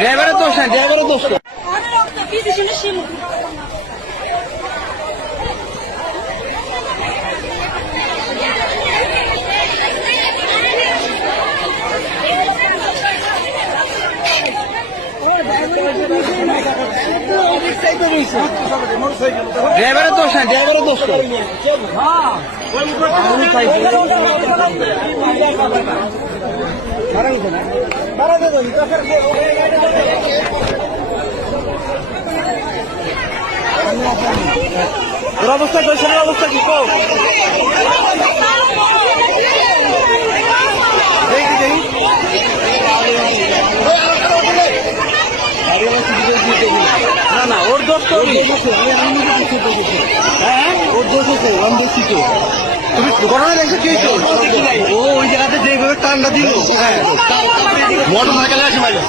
ড্রাইভারের দোষ না ড্রাইভারের দোষ না। ড্রাইভারের দোষ না ড্রাইভারের দোষ না। অবস্থা অবস্থা কি? কো দেখি দেখি। না না ওর দোষ তো হ্যাঁ ওর দোষ আছে ওর দোষ তুমি ঘটনা দেখছ কি হয়েছে? ও ওই যেভাবে টান্ডা দিল হ্যাঁ। মোটর সাইকেলে আছে মাইলে